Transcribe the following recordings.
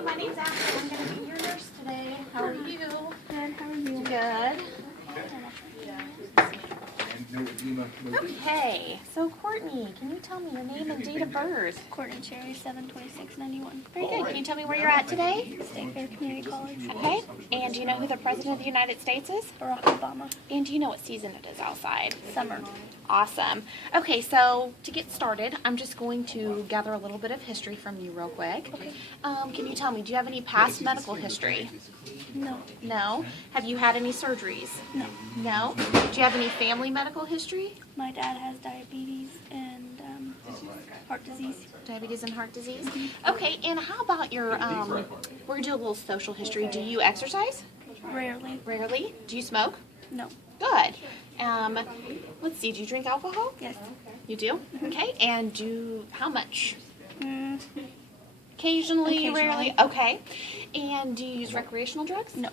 My name's Ashley. I'm going to be your nurse today. How are you? Good, how are you? Good. Okay, so Courtney, can you tell me your name and date of birth? Courtney Cherry, 7/26/91. Very good. Can you tell me where you're at today? State Fair Community College. Okay. And do you know who the President of the United States is? Barack Obama. And do you know what season it is outside? Summer. Awesome. Okay, so to get started, I'm just going to gather a little bit of history from you real quick. Okay. Can you tell me, do you have any past medical history? No. No. Have you had any surgeries? No. No. Do you have any family medical history? My dad has diabetes and heart disease. Diabetes and heart disease? Okay, and how about your, we're going to do a little social history. Do you exercise? Rarely. Rarely. Do you smoke? No. Good. Let's see, do you drink alcohol? Yes. You do? Okay, and how much? Mm, Occasionally, Occasionally. rarely? Okay. And do you use recreational drugs? no.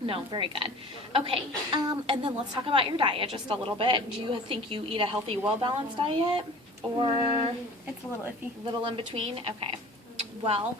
No, very good. Okay, and then let's talk about your diet just a little bit. Do you think you eat a healthy, well-balanced diet? Or It's a little iffy. little in between? Okay. Well,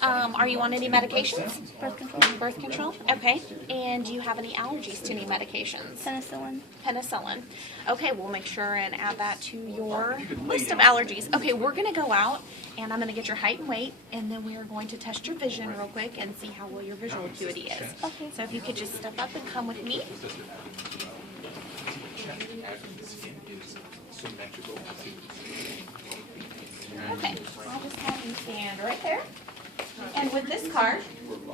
are you on any medications? Birth control. Birth control? Okay. And do you have any allergies to any medications? Penicillin. Penicillin. Okay, we'll make sure and add that to your list of allergies. Okay, we're going to go out and I'm going to get your height and weight, and then we are going to test your vision real quick and see how well your visual acuity is. Okay. So if you could just step up and come with me. Okay, I'll just have you stand right there. And with this card,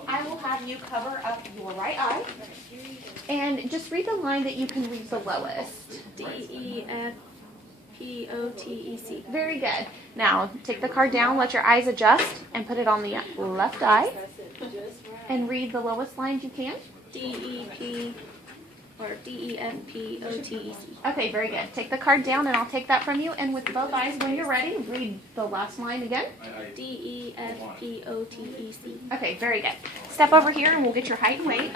I will have you cover up your right eye. And just read the line that you can read the lowest. DEFPOTEC. Very good. Now, take the card down, let your eyes adjust, and put it on the left eye. And read the lowest lines you can. DEP or DEFPOTEC. Okay, very good. Take the card down, and I'll take that from you. And with both eyes, when you're ready, read the last line again. DEFPOTEC. Okay, very good. Step over here, and we'll get your height and weight.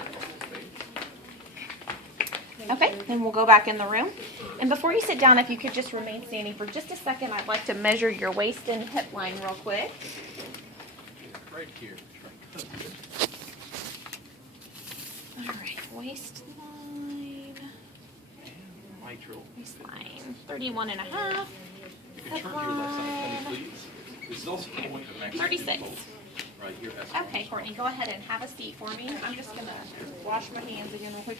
Okay, then we'll go back in the room. And before you sit down, if you could just remain standing for just a second, I'd like to measure your waist and hip line real quick. Right here. All right, waist line, Mitral. waist line, 31 and a half, You can turn to your left side, please. This is also the point of an extra 36. pivot. Right here. That's Okay, Courtney, go ahead and have a seat for me. I'm just gonna wash my hands again real quick.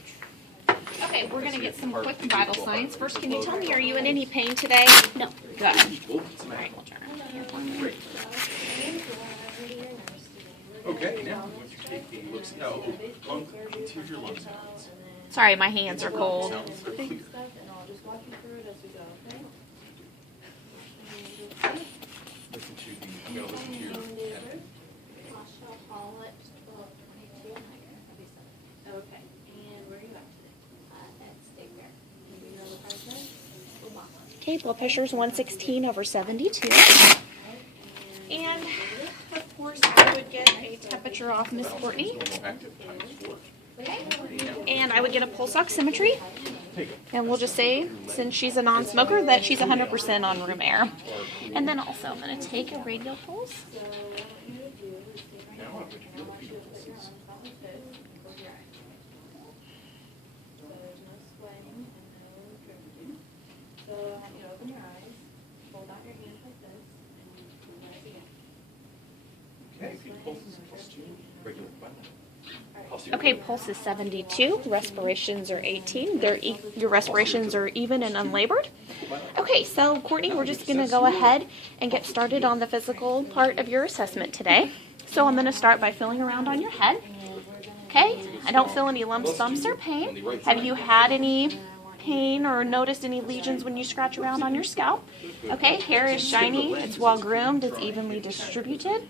Okay, we're gonna get some quick vital signs. First, can you tell me, are you in any pain today? No. Good. All right, we'll turn it here for me. Okay, now once you take the looks, lung, anterior lung sounds. Sorry, my hands are cold. Sounds are clear. Listen to the, I'm gonna listen to your head. Okay, and where are you at today? At State Fair. Can we know the price tag? Okay, blood pressure's 116/72. And of course, I would get a temperature off Miss Courtney. Active times 4. Okay. And I would get a pulse oximetry. And we'll just say, since she's a non-smoker, that she's 100% on room air. And then also, I'm going to take a radial pulse. Now I'm going to do the fetal pulses. So there's no sweating and no dripping. So I want you to open your eyes, hold out your hands like this, and rise again. Okay, fetal pulses plus 2, regular button. Okay, pulse is 72. Respirations are 18. Your respirations are even and unlabored. Okay, so Courtney, we're just going to go ahead and get started on the physical part of your assessment today. So I'm going to start by feeling around on your head. Okay, I don't feel any lumps, bumps, or pain. Have you had any pain or noticed any lesions when you scratch around on your scalp? Okay, hair is shiny, it's well groomed, it's evenly distributed.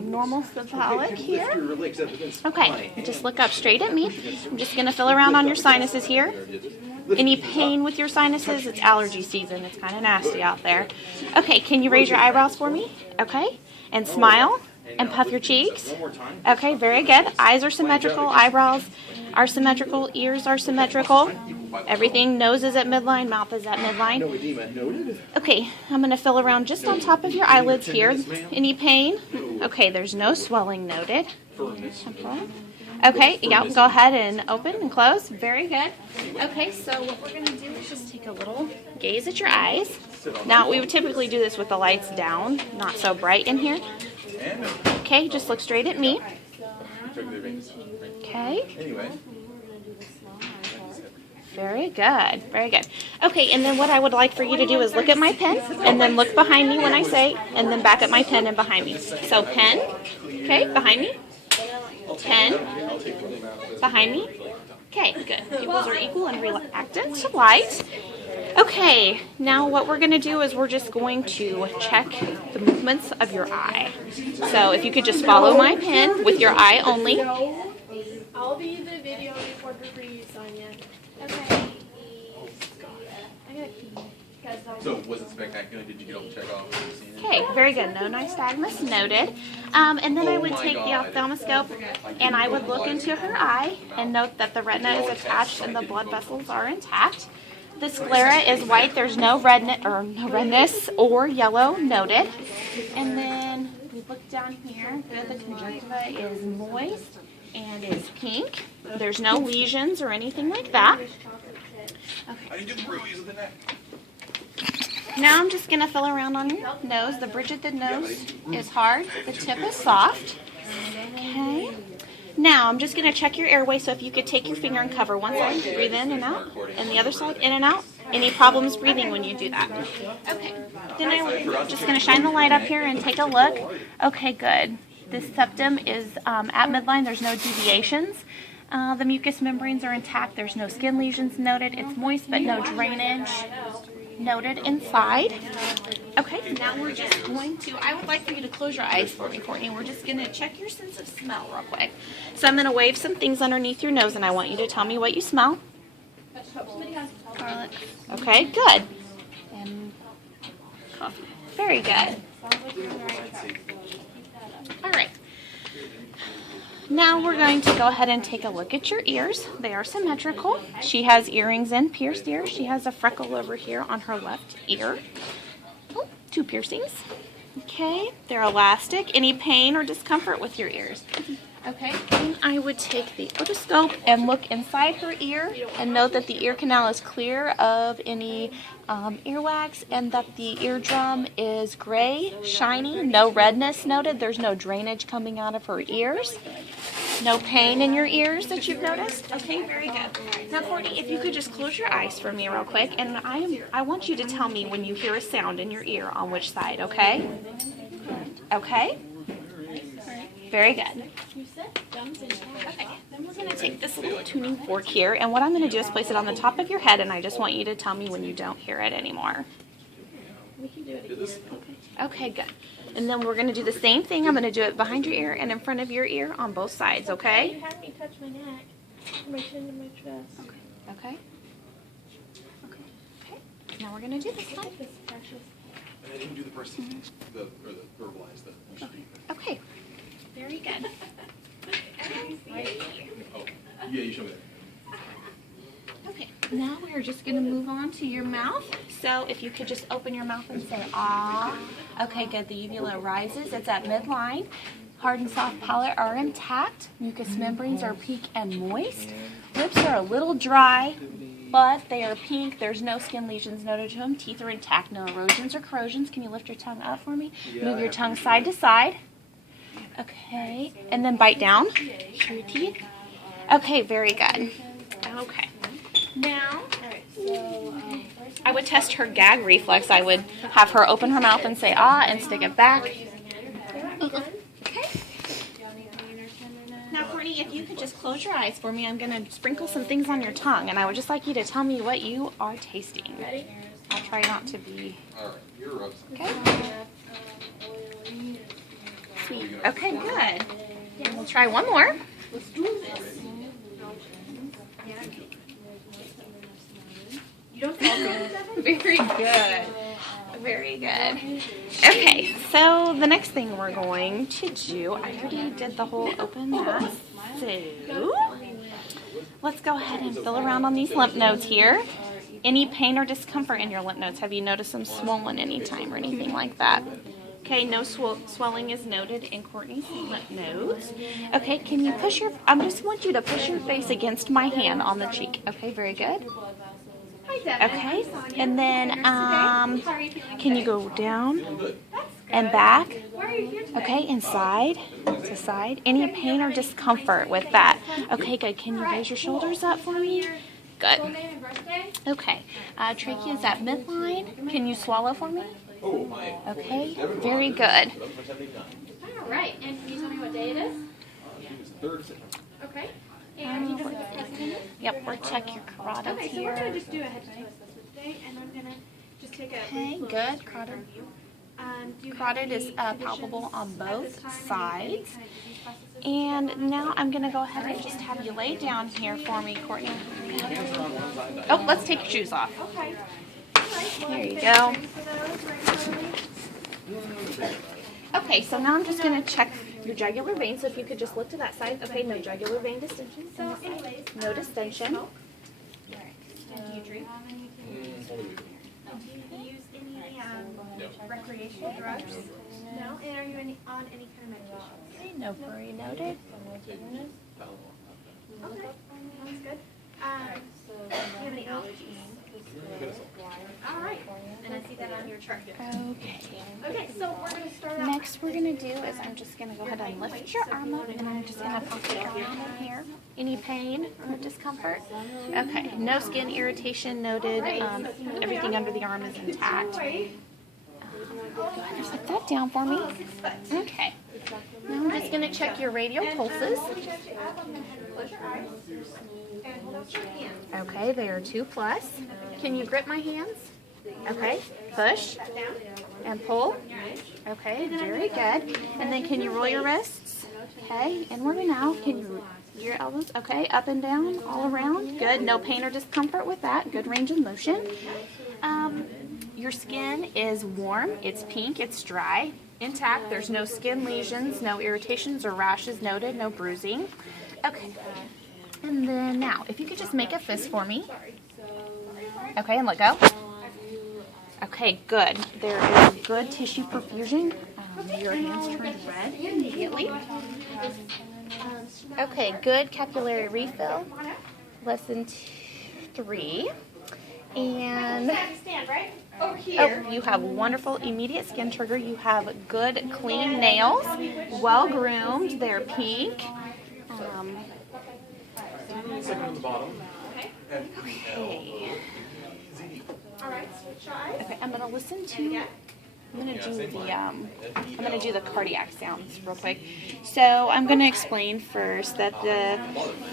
Normal cephalic here. Okay, just look up straight at me. I'm just going to feel around on your sinuses here. Any pain with your sinuses? It's allergy season. It's kind of nasty out there. Okay, can you raise your eyebrows for me? Okay, and smile and puff your cheeks. Okay, very good. Eyes are symmetrical, eyebrows are symmetrical, ears are symmetrical. Everything, nose is at midline, mouth is at midline. Okay, I'm going to feel around just on top of your eyelids here. Any pain? Okay, there's no swelling noted. Firmness. Temporal. Okay, yeah, go ahead and open and close. Very good. Okay, so what we're going to do is just take a little gaze at your eyes. Now, we would typically do this with the lights down, not so bright in here. Okay, just look straight at me. Okay. Anyway. Very good, very good. Okay, and then what I would like for you to do is look at my pen, and then look behind me when I say, and then back at my pen and behind me. So pen, okay, behind me. Pen, behind me. Okay, good. Pupils are equal and reactant to light. Okay, now what we're going to do is we're just going to check the movements of your eye. So if you could just follow my pen with your eye only. I'll be the video reporter for you, Sonia. Okay. I got pee. So was it spectacular? Did you get all the check off? Okay, very good. No nystagmus noted. And then I would take the ophthalmoscope and I would look into her eye and note that the retina is attached and the blood vessels are intact. The sclera is white. There's no redness or yellow noted. And then we look down here. The conjunctiva is moist and is pink. There's no lesions or anything like that. I didn't do the bruise of the neck. Now I'm just going to fill around on your nose. The bridge of the nose is hard. The tip is soft. Okay. Now I'm just going to check your airway, so if you could take your finger and cover one side, breathe in and out, and the other side, in and out. Any problems breathing when you do that? Okay. Then I'm just going to shine the light up here and take a look. Okay, good. This septum is at midline. There's no deviations. The mucous membranes are intact. There's no skin lesions noted. It's moist, but no drainage noted inside. Okay, now we're just going to, I would like for you to close your eyes for me, Courtney. We're just going to check your sense of smell real quick. So I'm going to wave some things underneath your nose, and I want you to tell me what you smell. Garlic. Okay, good. And coffee. Very good. All right. Now we're going to go ahead and take a look at your ears. They are symmetrical. She has earrings and pierced ears. She has a freckle over here on her left ear. Oh, 2 piercings. Okay, they're elastic. Any pain or discomfort with your ears? Okay, then I would take the otoscope and look inside her ear and note that the ear canal is clear of any earwax and that the eardrum is gray, shiny, no redness noted. There's no drainage coming out of her ears. No pain in your ears that you've noticed? Okay, very good. Now, Courtney, if you could just close your eyes for me real quick, and I want you to tell me when you hear a sound in your ear on which side, okay? Okay? Very good. Okay, then we're going to take this little tuning fork here, and what I'm going to do is place it on the top of your head, and I just want you to tell me when you don't hear it anymore. We can do it again. Okay, good. And then we're going to do the same thing. I'm going to do it behind your ear and in front of your ear on both sides, okay? You had me touch my neck, my chin, and my chest. Okay. Okay. Now we're going to do this one. This is precious. And I didn't do the person, the verbalize that you should be. Okay. Very good. Oh, yeah, you show me that. Okay, now we're just going to move on to your mouth. So if you could just open your mouth and say, ah. Okay, good. The uvula rises. It's at midline. Hard and soft palate are intact. Mucous membranes are pink and moist. Lips are a little dry, but they are pink. There's no skin lesions noted to them. Teeth are intact. No erosions or corrosions. Can you lift your tongue up for me? Move your tongue side to side. Okay, and then bite down. Show your teeth. Okay, very good. Okay. Now, I would test her gag reflex. I would have her open her mouth and say ah and stick it back. Okay. Now, Courtney, if you could just close your eyes for me, I'm going to sprinkle some things on your tongue, and I would just like you to tell me what you are tasting. Ready? I'll try not to be... All right, you're up. Okay. Sweet. Okay, good. Yeah, we'll try one more. Let's do this. You don't feel good? Very good. Very good. Okay, so the next thing we're going to do, I already did the whole open that. So, let's go ahead and fill around on these lymph nodes here. Any pain or discomfort in your lymph nodes? Have you noticed them swollen anytime or anything like that? Okay, no swelling is noted in Courtney's nose. Okay, can you push your, I just want you to push your face against my hand on the cheek. Okay, very good. Okay, and then can you go down and back? Okay, and side to side. Any pain or discomfort with that? Okay, good. Can you raise your shoulders up for me? Good. Okay, trachea is at midline. Can you swallow for me? Okay, very good. All right, and can you tell me what day it is? Thursday. Okay. And you just Yep, we'll check your carotids okay, so we're here. gonna just do a head to toe assessment today, and I'm gonna just take a Okay, brief look good. at your Carotid. review. Do you have Carotid any is conditions palpable on at both this time? Any sides. kind of disease processes? And now I'm going to go ahead and just have you lay down here for me, Courtney. Oh, let's take your shoes off. Okay. All right. Well, There you thanks go. for those. Okay, so now I'm just going to check your jugular vein. So if you could just look to that side. Okay, no jugular vein distension. So, anyways, No distension. and do you drink? Do you use any recreational drugs? No. And are you on any kind of medication? Okay, no worry noted. Okay, sounds good. Do you have any allergies? All right, and I see that on your chart. Okay. Okay, so we're going to start out. Next we're going to do is I'm just going to go ahead and lift your arm up and I'm just going to pop your arm in here. Any pain or discomfort? Okay, no skin irritation noted. Everything under the arm is intact. Go ahead and put that down for me. Okay. Now I'm just going to check your radial pulses. Okay, they are 2+. Can you grip my hands? Okay, push and pull. Okay, very good. And then can you roll your wrists? Okay, inward and out. Can you your elbows? Okay, up and down, all around. Good. No pain or discomfort with that. Good range of motion. Your skin is warm. It's pink. It's dry. Intact. There's no skin lesions, no irritations or rashes noted, no bruising. Okay. And then now, if you could just make a fist for me. Okay, and let go. Okay, good. There is good tissue perfusion. Your hands turned red immediately. Okay, good capillary refill. Lesson 3. And oh, you have wonderful immediate skin trigger. You have good clean nails, well groomed. They're pink. Second at the bottom. Okay. Okay, I'm gonna listen to. I'm gonna do the cardiac sounds real quick. So I'm gonna explain first that the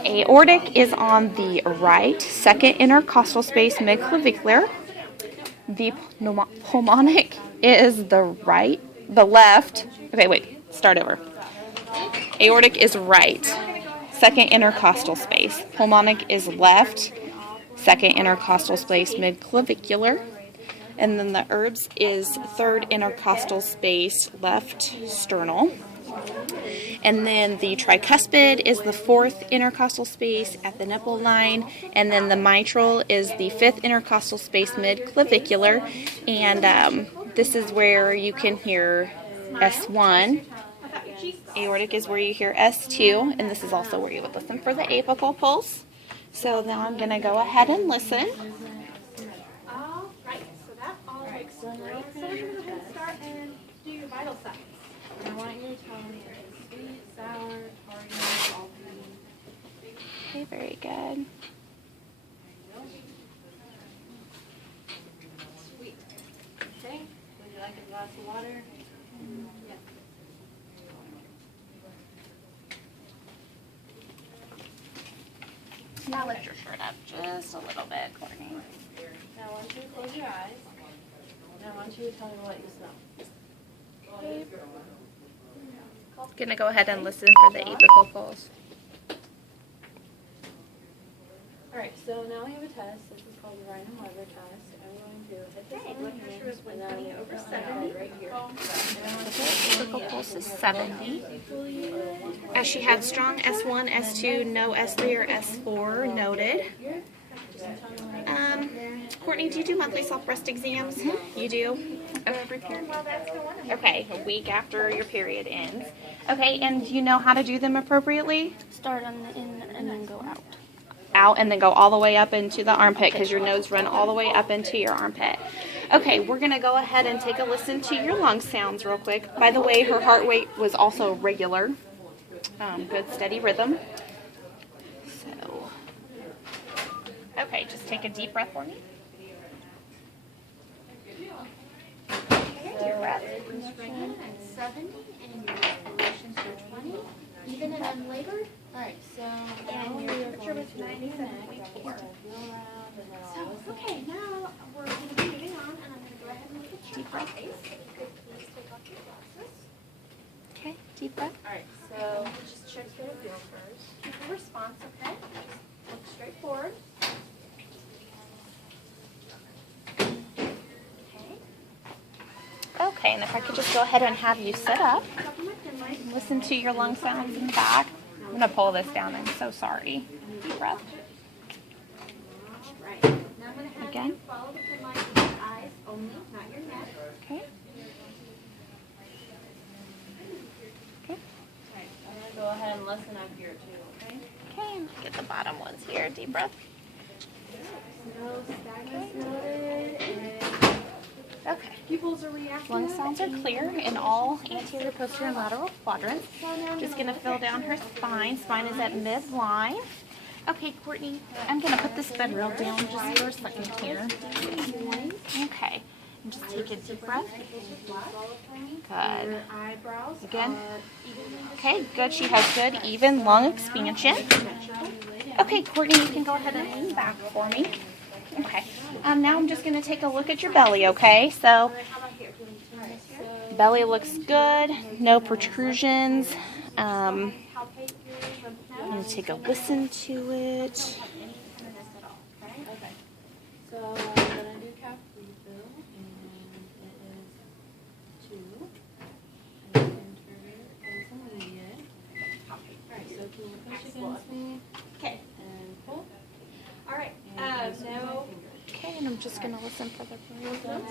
aortic is on the right, second intercostal space, mid-clavicular. The pulmonic is the left. Okay, wait, start over. Aortic is right, second intercostal space. Pulmonic is left, second intercostal space, mid-clavicular. And then the herbs is third intercostal space, left sternal. And then the tricuspid is the fourth intercostal space at the nipple line. And then the mitral is the fifth intercostal space, mid-clavicular. And this is where you can hear S1. Aortic is where you hear S2. And this is also where you would listen for the apical pulse. So now I'm going to go ahead and listen. So we're going to go ahead and start and do your vital signs. And I want you to tell me if it's sweet, sour, tardy, salty. Okay, very good. Sweet. Okay. Would you like a glass of water? Yes. Now lift your shirt up just a little bit, Courtney. Now I want you to close your eyes. Now I want you to tell me what you smell. Okay. Gonna go ahead and listen for the apical pulse. Alright, so now we have a test. This is called the Ryan Weber test. I'm going to hit this on my hand, and then I'm going to over 70 right here. Apical pulse is 70. As she had strong S1, S2, no S3 or S4 noted. Courtney, do you do monthly self-breast exams? You do? Every period? Okay, a week after your period ends. Okay, and you know how to do them appropriately? Start on the in and then go out. Out and then go all the way up into the armpit because your nodes run all the way up into your armpit. Okay, we're going to go ahead and take a listen to your lung sounds real quick. By the way, her heart rate was also regular. Good steady rhythm. So, okay, just take a deep breath for me. Deep breath. You're pregnant at 70 and your respirations are 20. Even and unlabored. Alright, so and your temperature was 97.4. So, okay, now we're going to be moving on, and I'm going to go ahead and look at your face. If you could please take off your glasses. Okay, deep breath. Alright, so just check your feel first. Keep the response, okay? Just look straight forward. Okay, and if I could just go ahead and have you sit up. Listen to your lung sounds in the back. I'm going to pull this down. I'm so sorry. Deep breath. Alright, now I'm going to have Again. you follow the pin line with your eyes only, not your neck. Okay. Okay. Alright, I'm going to go ahead and listen up here too, okay? Okay, and get the bottom ones here. Deep breath. No stagnance noted, and Okay. pupils are reactive. Lung sounds are clear in all anterior, posterior, and lateral quadrants. Just going to fill down her spine. Spine is at midline. Okay, Courtney, I'm going to put this bed rail down just for a second here. Okay. And just take a deep breath. Good. Your eyebrows Again. are evenly Okay, good. She has good, even lung expansion. Okay, Courtney, you can go ahead and lean back for me. Okay. Now I'm just going to take a look at your belly, okay? So, belly looks good. No protrusions. I'm going to take a listen to it. So I'm going to do calf refill, and it is 2, and anterior is immediate. Alright, so can you push against me? Okay. And pull. Alright, now, Okay, and I'm just going to listen for the breathing.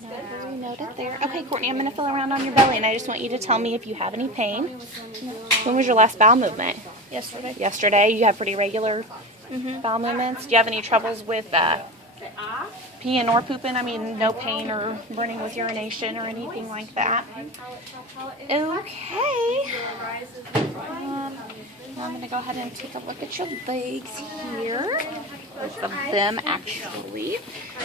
Very noted there. Okay, Courtney, I'm going to feel around on your belly, and I just want you to tell me if you have any pain. When was your last bowel movement? Yesterday. Yesterday. You have pretty regular bowel movements. Do you have any troubles with peeing or pooping? I mean, no pain or burning with urination or anything like that. Okay. Now I'm going to go ahead and take a look at your legs here. Both of them, actually.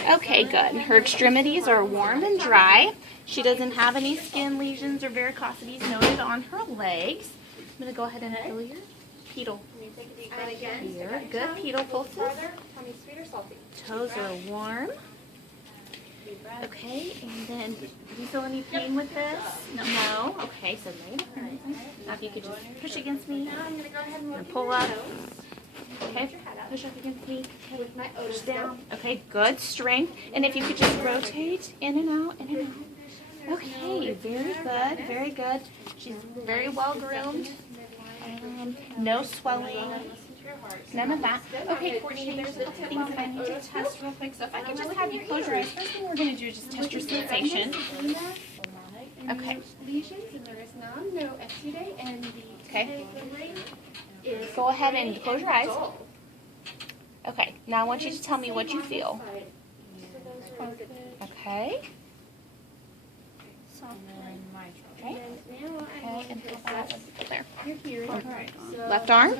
Okay, good. Her extremities are warm and dry. She doesn't have any skin lesions or varicosities noted on her legs. I'm going to go ahead and feel your pedal here. Good pedal pulses. Toes are warm. Okay, and then, do you feel any pain with this? No? Okay, so lay down. Now if you could just push against me and pull up. Okay, push up against me. Push down. Okay, good strength. And if you could just rotate in and out, in and out. Okay, very good, very good. She's very well groomed. No swelling. None of that. Okay, Courtney, there's a couple things that I need to test real quick. So if I could just have you close your eyes. First thing we're going to do is just test your sensation. Okay. lesions, and there is none, no exudate, and the Okay. rate is Go ahead and close your eyes. Okay, now I want you to tell me what you feel. Okay. Okay. Okay, and how about there? You're here. Alright, so Left arm?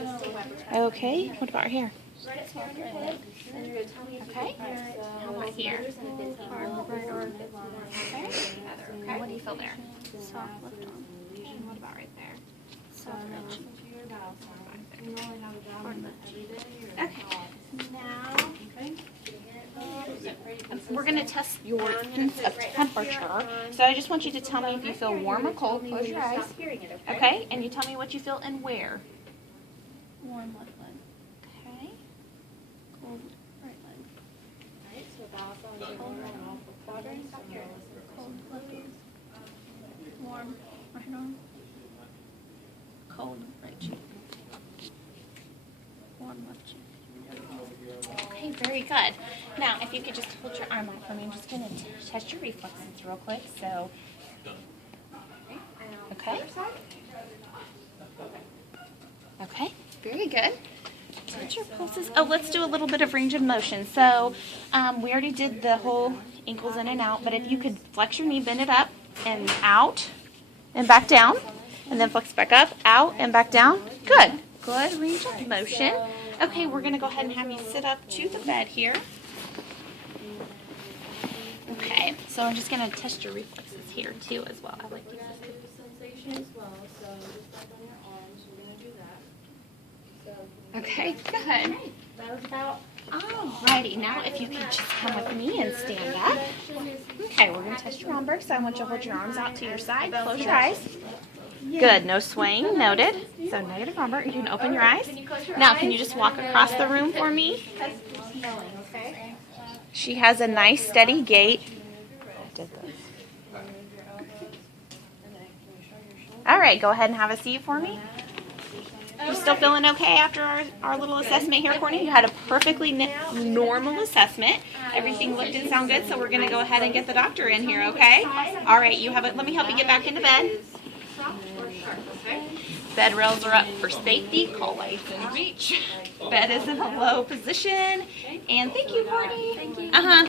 Okay, what about here? right up here on your head, and you're going to tell me if you Okay. how How about here? and if it's arm, right arm, if it's more Okay. Okay, what do you feel there? Soft left arm. And what about right there? Soft right. Okay. Now, we're going to test your sense of temperature. So I just want you to tell me if you feel warm or cold. Close your eyes. Okay, and you tell me what you feel and where. Warm left leg. Okay. Cold right leg. Cold left arm. Warm right arm. Cold right cheek. Okay, very good. Now, if you could just hold your arm out for me, I'm just going to test your reflexes real quick. So, okay. Okay, very good. Touch your pulses. Oh, let's do a little bit of range of motion. So, we already did the whole ankles in and out, but if you could flex your knee, bend it up and out and back down, and then flex back up, out and back down. Good. Good range of motion. Okay, we're going to go ahead and have you sit up to the bed here. Okay, so I'm just going to test your reflexes here too as well. I like these. Sensation as well, so just like on your arms, we're going to do that. So, Okay, good. that was about. Alrighty, now if you could just come with me and stand up. Okay, we're going to test your lumbar, so I want you to hold your arms out to your side. Close your eyes. Good, no swaying, noted. So negative lumbar, you can open your eyes. Now, can you just walk across the room for me? She has a nice steady gait. Alright, go ahead and have a seat for me. You still feeling okay after our little assessment here, Courtney? You had a perfectly normal assessment. Everything looked and sounded good, so we're going to go ahead and get the doctor in here, okay? All right, let me help you get back into bed. Bed rails are up for safety. Call lights in reach. Bed is in a low position. And thank you, Courtney. Thank you.